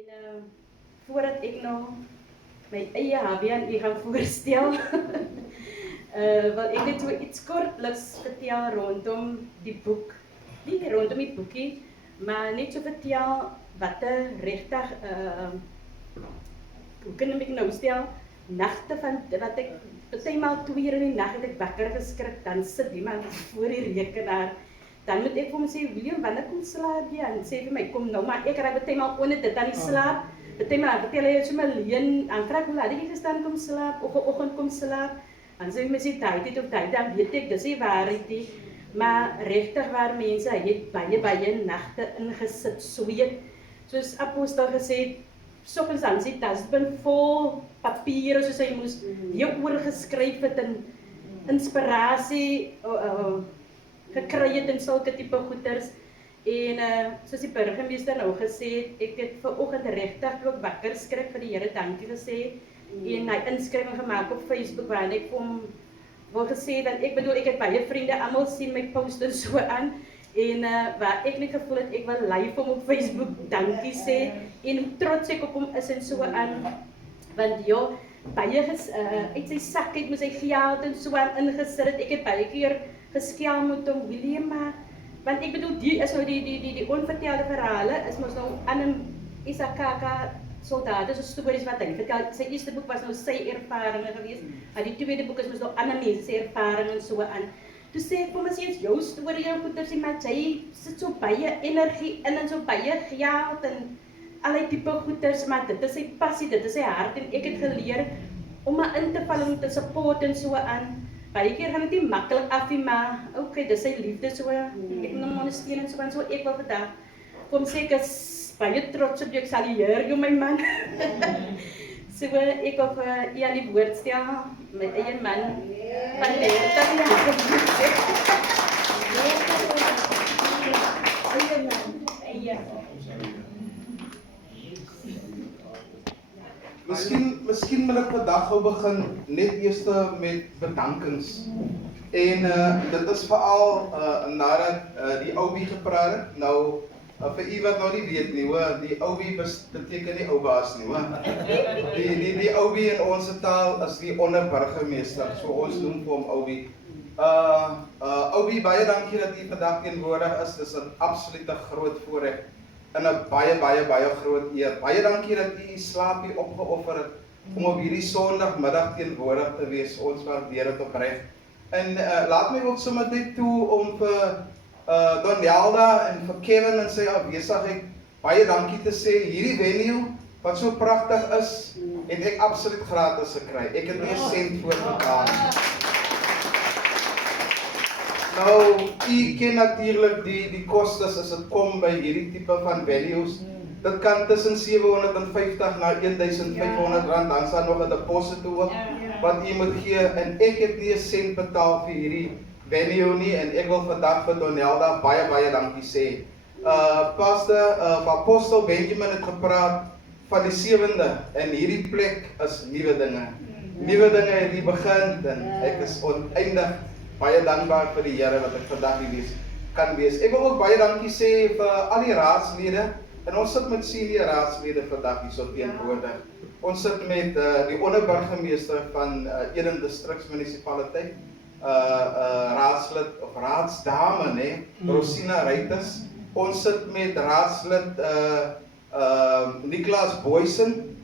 En voordat ik nou mijn eie hobby aan u gaan voorstel, wil ik net so iets kortliks vertel rondom die boek. Nie rondom die boekie, maar net so vertel wat regtig hoe kan ek nou stel, nagte van wat ek partymal 2 uur in die nag het ek wakker geskrik, dan sit iemand voor die rekenaar. Dan moet ek vir hom sê, William, wanneer kom slaap jy? En sê vir my, kom nou, maar ek raak partymal onder dit aan die slaap. Partymal vertel hy sommer leen, en vraag hoe laat ek gestaan kom slaap, of 'n oggend kom slaap. En sê my sê tyd of tyd, dan weet ek, dis nie waarheid nie. Maar regtig waar mense, hy het baie nagte ingesit, sweet. Soos apostel gesê het, soggens dan sy tasbin vol papiere, soos hy moes jou oor geskryf het en inspirasie gekry het en sulke tipe goeders. En soos die burgemeester nou gesê het, ek het vanoggend regtig ook wakker skrik vir die Here dankie gesê en hy inskrywing gemaak op Facebook waar ek hom wil gesê dat ek bedoel ek het baie vriende, almal sien my post en so aan en waar ek net gevoel het ek wil live hom op Facebook dankie sê en hoe trots ek op hom is en so aan want ja, baie uit sy sak het met sy geld en so aan ingesit het. Ek het baie keer geskel met hom, William, maar want ek bedoel die is nou die onvertelde verhale is mos nou aan 'n Isakaka soldate so stories wat hy vertel. Sy eerste boek was nou sy ervarings geweest. En die tweede boek is mos nou ander mense se ervarings en so aan. Toe sê ek, kom as jy jou storie jou goeters en maar jy sit so baie energie in en so baie geld en allerlei tipe goeters, maar dit is sy passie, dit is sy hart en ek het geleer om maar in te val om te support en so aan. Baie keer gaan dit nie maklik af nie, maar okay, dis sy liefde so. Ek moet hom ondersteun en so aan, so ek wil vandag kom sê ek is baie trots op jou, ek sal hier jou my man. So ek wil vir u aan die woord stel, my eie man van Miskien wil ek vandag gou begin net eers met bedankings. En dit is veral nadat die Oubie gepraat het. Nou vir u wat nou nie weet nie, hoor, die Oubie beteken nie ou baas nie, hoor. Die Oubie in ons taal is die onderburgemeester, so ons noem vir hom Oubie. Oubie, baie dankie dat u vandag teenwoordig is. Dis 'n absolute groot voorreg en 'n baie groot eer. Baie dankie dat u slaap hier opgeoffer het om op hierdie Sondagmiddag teenwoordig te wees. Ons waardeer dit opreg. En laat my ook sommer net toe om vir Donelda en vir Kevin in sy afwesigheid baie dankie te sê. Hierdie venue wat so pragtig is, het ek absoluut gratis gekry. Ek het nie 'n sent voor betaal. Nou, u ken natuurlik die kostes as dit kom by hierdie tipe van venues. Dit kan tussen 750 na 1500 rand, dan sal nog 'n deposit ook wat u moet gee en ek het nie 'n sent betaal vir hierdie venue nie en ek wil vandag vir Donelda baie dankie sê. Apostel Benjamin het gepraat van die 7de en hierdie plek is nuwe dinge. Nuwe dinge het hier begin en ek is oneindig baie dankbaar vir die Here dat ek vandag hier kan wees. Ek wil ook baie dankie sê vir al die raadslede en ons sit met senior raadslede vandag hier so teenwoordig. Ons sit met die onderburgemeester van Eden Distriksmunisipaliteit, raadslid of raadsdame, né, Rosina Reiters. Ons sit met raadslid Nicholas Boysen.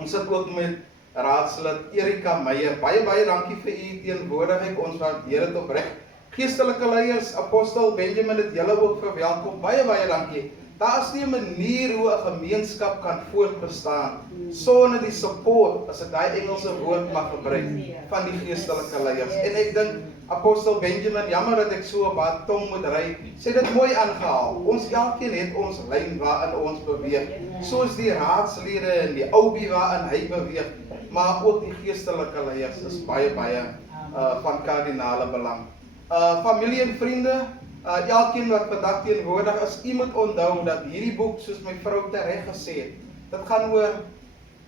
Ons sit ook met raadslid Erika Meyer. Baie dankie vir u teenwoordigheid. Ons waardeer dit opreg. Geestelike leiers, Apostel Benjamin het julle ook verwelkom. Baie dankie. Daar is nie 'n manier hoe 'n gemeenskap kan voortbestaan sonder die support, as ek daai Engelse woord mag gebruik, van die geestelike leiers. En ek dink Apostel Benjamin, jammer dat ek so op haar tong moet ry, sê dit mooi aangehaal. Ons elkeen het ons lyn waarin ons beweeg, soos die raadslede en die Oubie waarin hy beweeg, maar ook die geestelike leiers is baie van kardinale belang. Familie en vriende, elkeen wat vandag teenwoordig is, u moet onthou dat hierdie boek, soos my vrou tereg gesê het, dit gaan oor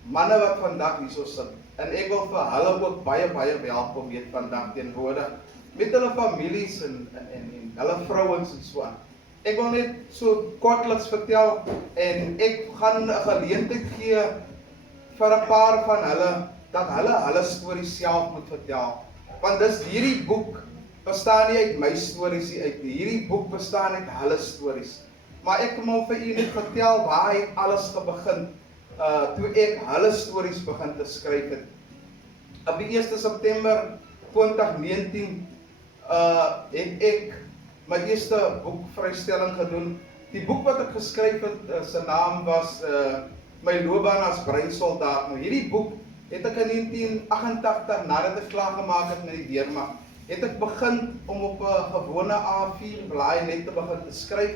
manne wat vandag hierso sit. En ek wil vir hulle ook baie welkom heet vandag teenwoordig, met hulle families en hulle vrouens en so aan. Ek wil net so kortliks vertel en ek gaan 'n geleentheid gee vir 'n paar van hulle dat hulle stories self moet vertel. Want dis hierdie boek bestaan nie uit my stories nie uit nie. Hierdie boek bestaan uit hulle stories. Maar ek kom al vir u net vertel waar het alles begin toe ek hulle stories begin te skryf het. Op die 1 September 2019 het ek my eerste boekvrystelling gedoen. Die boek wat ek geskryf het, sy naam was My loopbaan as breinsoldaat. Nou hierdie boek het ek in 1988 nadat ek klaar gemaak het met die weermag, het ek begin om op 'n gewone A4 blaai net te begin te skryf.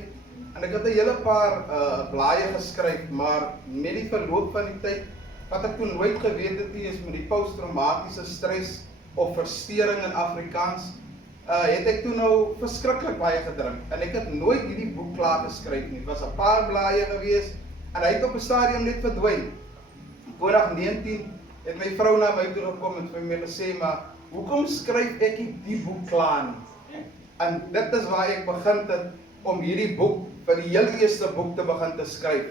En ek het 'n hele paar blaaie geskryf, maar met die verloop van die tyd wat ek toen nooit geweet het nie is met die posttraumatiese stres of versteuring in Afrikaans, het ek toen nou verskriklik baie gedrink. En ek het nooit hierdie boek klaar geskryf nie. Dit was 'n paar blaaie gewees en hy het op 'n stadium net verdwyn. 2019 het my vrou na my toe gekom en vir my gesê, maar hoekom skryf ek nie die boek klaar nie? En dit is waar ek begin het om hierdie boek, vir die heel eerste boek te begin te skryf.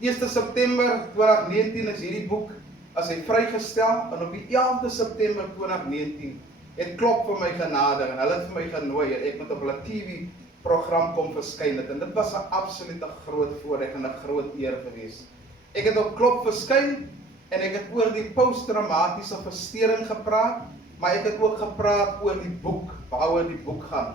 1 September 2019 is hierdie boek as hy vrygestel en op die 11de September 2019 het Klop vir my genader en hulle het vir my genooi en ek moet op hulle TV program kom verskyn het en dit was 'n absolute groot voorreg en 'n groot eer gewees. Ek het op Klop verskyn en ek het oor die posttraumatiese versteuring gepraat, maar ek het ook gepraat oor die boek, waaroor die boek gaan.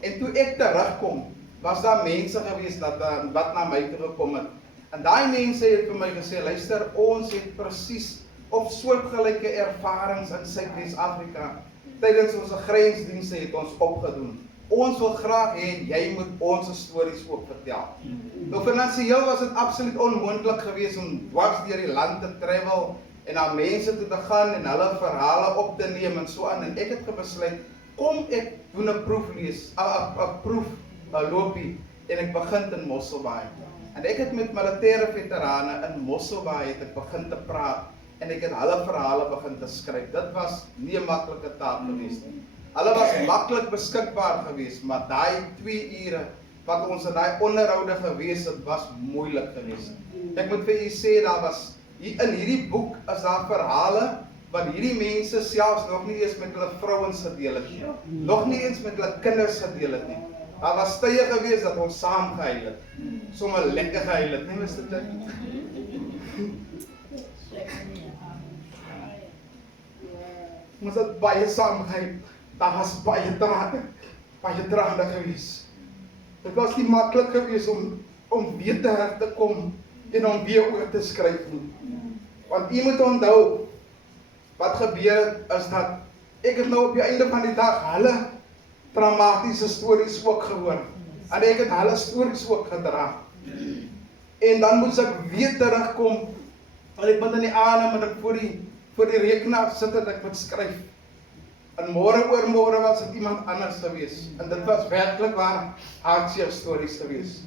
En toe ek terugkom, was daar mense gewees wat na my toe gekom het. En daai mense het vir my gesê, luister, ons het presies of soortgelyke ervarings in Suid-Wes-Afrika. Tydens ons grensdienste het ons opgedoen. Ons wil graag hê jy moet ons stories ook vertel. Nou finansiëel was dit absoluut onmoontlik geweest om dwars deur die land te travel en na mense toe te gaan en hulle verhale op te neem en so aan. En ek het besluit, kom ek doen 'n proeflees, 'n proefloopie en ek begin in Mosselbaai. En ek het met militêre veterane in Mosselbaai het ek begin te praat en ek het hulle verhale begin te skryf. Dit was nie 'n maklike taak geweest nie. Hulle was maklik beskikbaar geweest, maar daai 2 ure wat ons in daai onderhoude gewees het, was moeilik geweest. Ek moet vir u sê, daar was in hierdie boek is daar verhale wat hierdie mense selfs nog nie eens met hulle vrouens gedeel het nie. Nog nie eens met hulle kinders gedeel het nie. Daar was tye gewees dat ons saam gehuil het. Sommige lekker gehuil het, nie mis dit? Ons het baie saam gehuil. Daar was baie trane gewees. Dit was nie maklik gewees om weer terug te kom en om weer oor te skryf nie. Want u moet onthou, wat gebeur het, is dat ek het nou op die einde van die dag hulle traumatiese stories ook gehoor. En ek het hulle stories ook gedra. En dan moes ek weer terugkom, want ek moet in die aande, moet ek voor die rekenaar sit en ek moet skryf. En môre oor môre was dit iemand anders gewees. En dit was werklik waar hartseer stories gewees.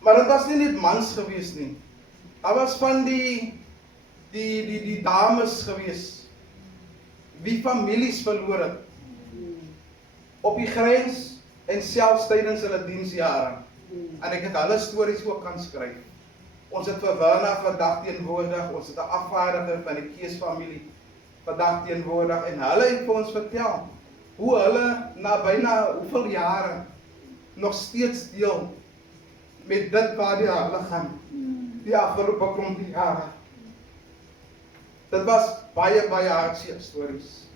Maar dit was nie net mans gewees nie. Daar was van die dames gewees, wie families verloor het, op die grens en selfs tydens hulle diensjare. En ek het hulle stories ook kan skryf. Ons het vir Werner vandag teenwoordig, ons het 'n afvaardiger van die Keesfamilie vandag teenwoordig, en hulle het vir ons vertel, hoe hulle na byna hoeveel jare nog steeds deel met dit waar die hulle gaan, die afgelope klompie jare. Dit was baie hartseer stories.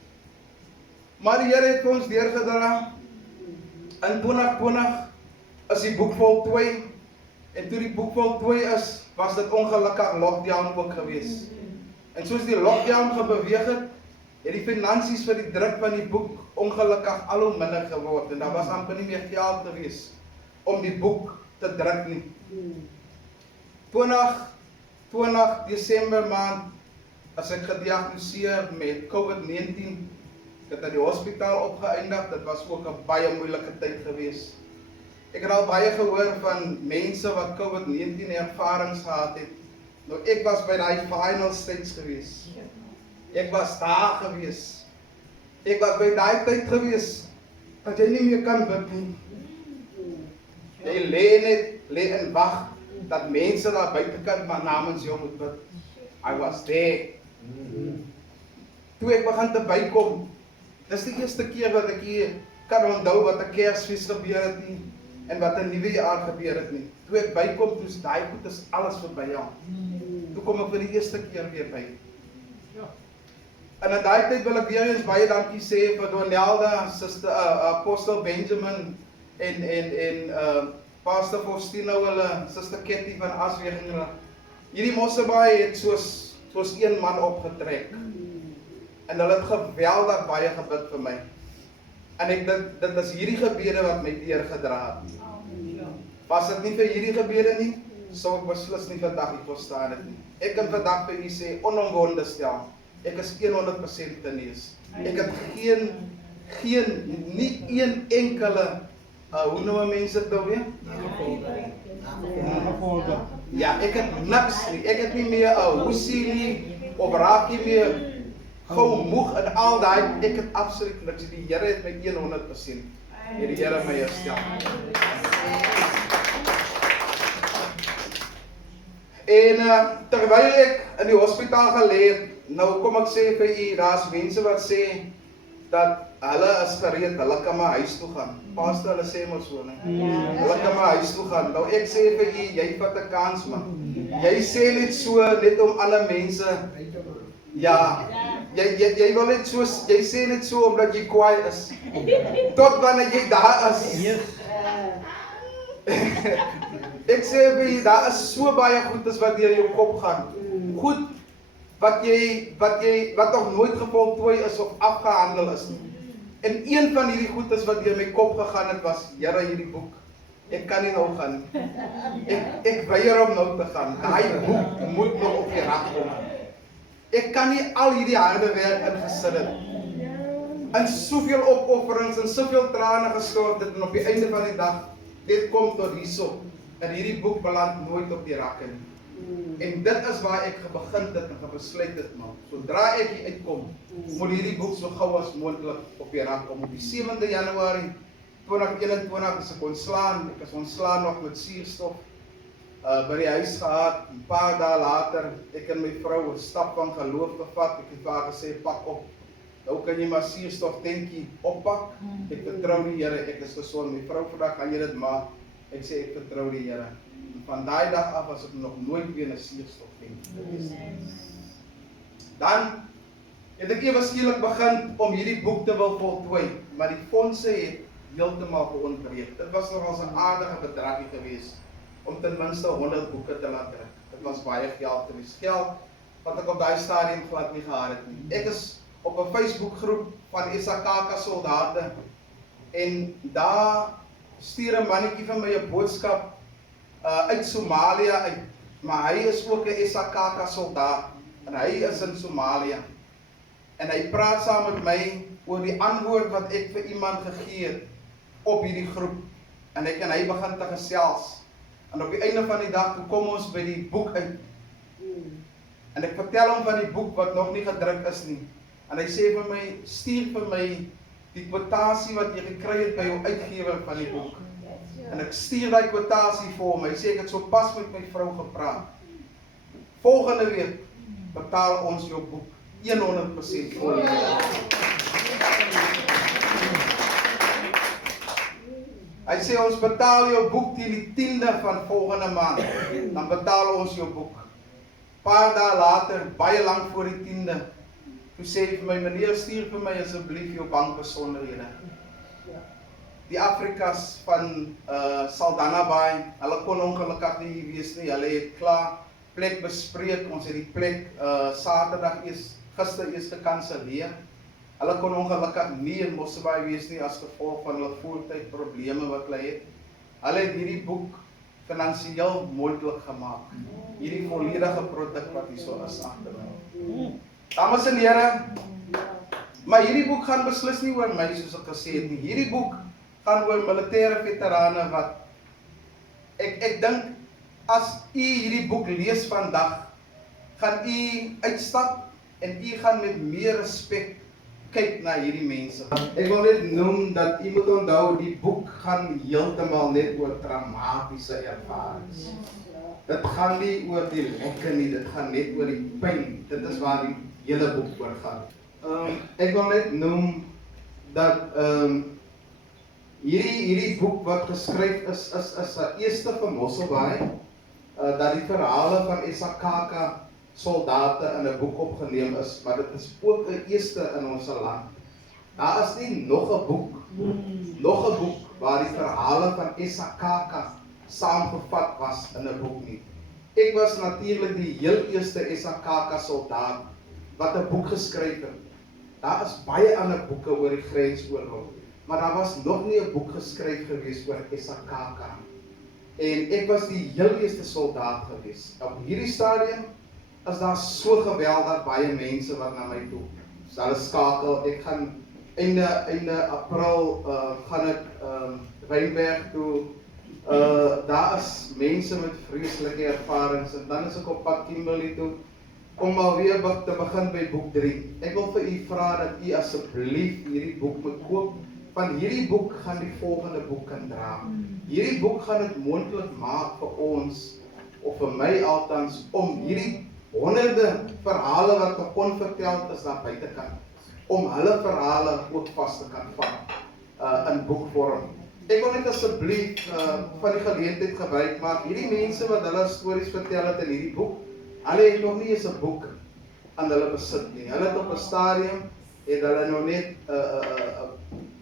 Maar die Here het ons deurgedra. In 2020 is die boek voltooi, en toe die boek voltooi is, was dit ongelukkig lockdown ook gewees. En soos die lockdown gebeweeg het, het die finansies vir die druk van die boek ongelukkig al hoe minder geword, en daar was amper nie meer geld gewees om die boek te druk nie. 2020 Desember maand as ek gediagnoseer met COVID-19, ek het in die hospitaal opgeëindig. Dit was ook 'n baie moeilike tyd gewees. Ek het al baie gehoor van mense wat COVID-19 ervarings gehad het. Nou ek was by daai final stage gewees. Ek was daar gewees. Ek was by daai tyd gewees dat jy nie meer kan bid nie. Jy lê in wag dat mense daar buitekant maar namens jou moet bid. I was there. Toe ek begin te bykom, dis die eerste keer wat ek hier kan onthou wat 'n Kersfees gebeur het nie en wat 'n nuwe jaar gebeur het nie. Toe ek bykom, toe is daai goed is alles verby ja. Toe kom ek vir die eerste keer weer by. En in daai tyd wil ek weer eens baie dankie sê vir Donelda, Suster Apostel Benjamin en Pastor Faustino hulle, Suster Ketty van Asweging. Hierdie Mosselbaai het soos een man opgetrek. En hulle het geweldig baie gebid vir my. En dit is hierdie gebede wat my deurgedra het. Was dit nie vir hierdie gebede nie, sou ek beslis nie vandag hier kon staan het nie. Ek kan vandag vir u sê, onomwonde stel, ek is 100% genees. Ek het nie een enkele, hoe noem mense dit nou weer? Ja, ek het niks nie, ek het nie meer 'n hoesie nie, of raak nie meer gou moeg en al daai, ek het absoluut niks. Die Here het my 100%. Die Here my herstel. En terwyl ek in die hospitaal gelê het, nou kom ek sê vir u, daar's mense wat sê dat hulle is gereed, hulle kan maar huis toe gaan. Pastor, hulle sê maar so, né? Hulle kan maar huis toe gaan. Nou ek sê vir u, jy vat 'n kans man. Jy sê net so net om ander mense. Ja. Jy wil net soos, jy sê net so omdat jy kwaai is. Tot wanneer jy daar is. Ek sê vir jy, daar is so baie goedes wat deur jou kop gaan. Goed wat nog nooit gevoltooi is of afgehandel is nie. En een van hierdie goedes wat deur my kop gegaan het was, Here, hierdie boek. Ek kan nie nou gaan nie. Ek weier om nou te gaan. Daai boek moet nog op die rak kom. Ek kan nie al hierdie harde werk ingesit het. En soveel opofferings en soveel trane gestort het en op die einde van die dag, dit kom tot hierso. En hierdie boek beland nooit op die rakke nie. En dit is waar ek begin het en besluit het man. Sodra ek hier uitkom, moet hierdie boek so gou as moontlik op die rak kom. Op die 7de Januarie 2021 is ek ontslaan. Ek is ontslaan nog met suurstof. By die huis gehad, 'n paar dae later, ek en my vrou 'n stap van geloof gevat. Ek het vir haar gesê, pak op. Nou kan jy maar suurstof tankie oppak. Ek vertrou die Here, ek is gesond. My vrou vandag, gaan jy dit maak? Ek sê ek vertrou die Here. En van daai dag af was ek nog nooit weer 'n suurstof tankie. Dan het ek ewe skielik begin om hierdie boek te wil voltooi, maar die fondse het heeltemal verontbreek. Dit was nogals 'n aardige bedragie geweest om ten minste 100 boeke te laat druk. Dit was baie geld geweest. Geld wat ek op daai stadium glad nie gehad het nie. Ek is op 'n Facebook groep van SAKK soldate en daar stuur 'n mannetjie vir my 'n boodskap uit Somalië uit. Maar hy is ook 'n SAKK soldaat en hy is in Somalië. En hy praat saam met my oor die antwoord wat ek vir iemand gegee het op hierdie groep. En ek en hy begin te gesels. En op die einde van die dag kom ons by die boek uit. En ek vertel hom van die boek wat nog nie gedruk is nie. En hy sê vir my, stuur vir my die kwotasie wat jy gekry het by jou uitgewer van die boek. En ek stuur daai kwotasie vir hom. Hy sê ek het so pas met my vrou gepraat. Volgende week betaal ons jou boek 100% volledig. Hy sê ons betaal jou boek teen die 10de van volgende maand. Dan betaal ons jou boek. Paar dae later, baie lank voor die 10de, toe sê hy vir my, meneer, stuur vir my asseblief jou bankbesonderhede. Die Afrikas van Saldanha Bay, hulle kon ongelukkig nie hier wees nie. Hulle het klaar plek bespreek. Ons het die plek Saterdag gister gekanselleer. Hulle kon ongelukkig nie in Mosselbaai wees nie as gevolg van hulle voertuigprobleme wat hulle het. Hulle het hierdie boek finansiëel moontlik gemaak. Hierdie volledige produk wat hier so is agter. Dames en here, maar hierdie boek gaan beslis nie oor my soos ek gesê het nie. Hierdie boek gaan oor militêre veterane wat ek dink as u hierdie boek lees vandag, gaan u uitstap en u gaan met meer respek kyk na hierdie mense. Ek wil net noem dat u moet onthou, die boek gaan heeltemal net oor traumatiese ervarings. Dit gaan nie oor die lekker nie, dit gaan net oor die pyn. Dit is waar die hele boek oor gaan. Ek wil net noem dat hierdie boek wat geskryf is 'n eerste vir Mosselbaai, dat die verhale van SAKK soldate in 'n boek opgeneem is, maar dit is ook 'n eerste in ons land. Daar is nie nog 'n boek waar die verhale van SAKK saamgevat was in 'n boek nie. Ek was natuurlik die heel eerste SAKK soldaat wat 'n boek geskryf het. Daar is baie ander boeke oor die grensoorlog, maar daar was nog nie 'n boek geskryf gewees oor SAKK. En ek was die heel eerste soldaat gewees. Op hierdie stadium is daar so geweldig baie mense wat na my toe hulle skakel. Ek gaan einde April gaan ek Wynberg toe. Daar is mense met vreeslike ervarings en dan is ek op pad Kimberley toe om alweer te begin by boek 3. Ek wil vir u vra dat u asseblief hierdie boek moet koop. Van hierdie boek gaan die volgende boek kan dra. Hierdie boek gaan dit moontlik maak vir ons, of vir my althans, om hierdie honderde verhale wat nog onverteld is daar buitekant, om hulle verhale ook vas te kan vat in boekvorm. Ek wil net asseblief van die geleentheid gebruik maak, hierdie mense wat hulle stories vertel het in hierdie boek, hulle het nog nie eens 'n boek aan hulle besit nie. Hulle het op 'n stadium, het hulle nog net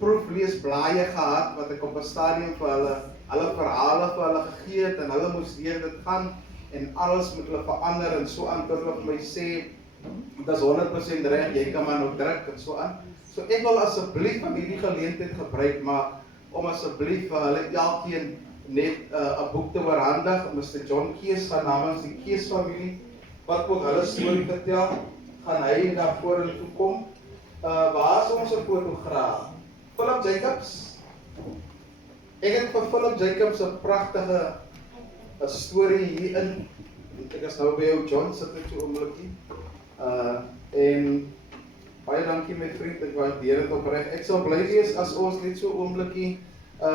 proefleesblaaie gehad, wat ek op 'n stadium vir hulle verhale vir hulle gegee het, en hulle moes deur dit gaan, en alles moet hulle verander, en so aan, tot hulle vir my sê, dit is 100% reg, jy kan maar nou druk, en so aan. So ek wil asseblief van hierdie geleentheid gebruik maak, om asseblief vir hulle elkeen net 'n boek te oorhandig. Mr. John Kees gaan namens die Kees familie, wat ook hulle storie vertel, gaan hy daar vorentoe kom. Waar is ons fotograaf? Philip Jacobs. Ek het vir Philip Jacobs 'n pragtige storie hierin. Ek is nou by jou John, sit net so oombliekie. En baie dankie my vriend, ek waardeer dit opreg. Ek sal bly wees as ons net so oombliekie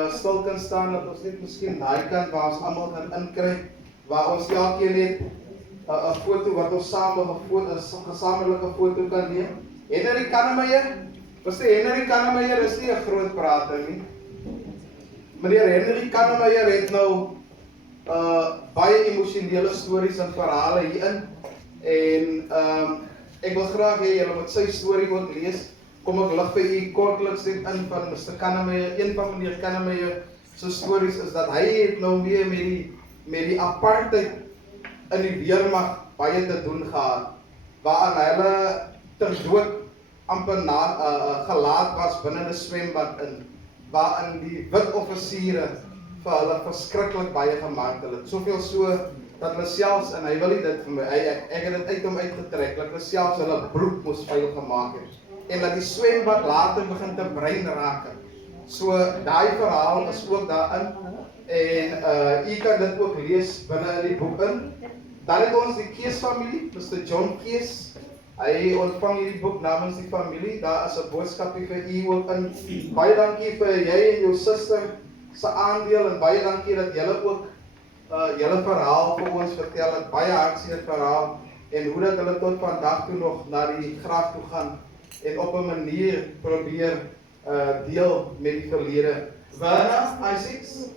stil kan staan, dat ons net miskien daai kant waar ons almal kan inkry, waar ons elkeen net 'n foto wat ons gesamentlike foto kan neem. Henry Kannemeyer, Henry Kannemeyer is nie 'n groot prater nie. Meneer Henry Kannemeyer het nou baie emosionele stories en verhale hierin, en ek wil graag hê julle moet sy storie ook lees. Kom ek lig vir u kortliks net in van Mr. Kannemeyer. Een van meneer Kannemeyer se stories is dat hy het nou weer met die apartheid in die weermag baie te doen gehad, waarin hulle ter dood amper gelaat was binne 'n swembad in, waarin die wit offisiere vir hulle verskriklik baie gemaak het. Soveel so dat hulle selfs, en hy wil nie dit vir my, ek het dit uit hom uitgetrek, dat hulle selfs hulle broek moes vuil gemaak het, en dat die swembad later begin te bruin raak. So daai verhaal is ook daarin, en u kan dit ook lees binne in die boek in. Dan het ons die Kees familie, Mr. John Kees. Hy ontvang hierdie boek namens die familie. Daar is 'n boodskapie vir u ook in. Baie dankie vir jy en jou suster se aandeel, en baie dankie dat julle ook julle verhaal vir ons vertel het, baie hartseer verhaal, en hoe dat hulle tot vandag toe nog na die graf toe gaan, en op 'n manier probeer deel met die verlede. Werna Isaacs,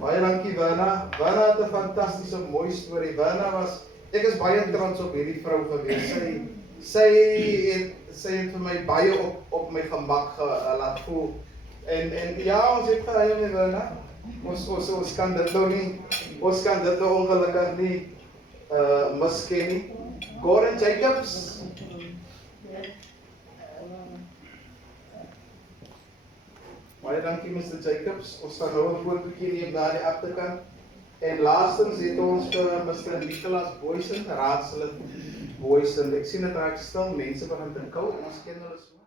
baie dankie Werna. Werna het 'n fantastiese mooi storie. Werna ek is baie trots op hierdie vrou gewees. Sy het vir my baie op my gemak laat voel. En ja, ons het gehuil met Werna. Ons kan dit nou nie, ons kan dit nou ongelukkig nie misken nie. Gordon Jacobs. Baie dankie Mr. Jacobs. Ons gaan nou 'n fotootjie neem daar die agterkant. En laastens het ons vir Mr. Nicholas Boysen, raadslid Boysen. Ek sien dit raak stil, mense begin te kou, ons ken hulle so.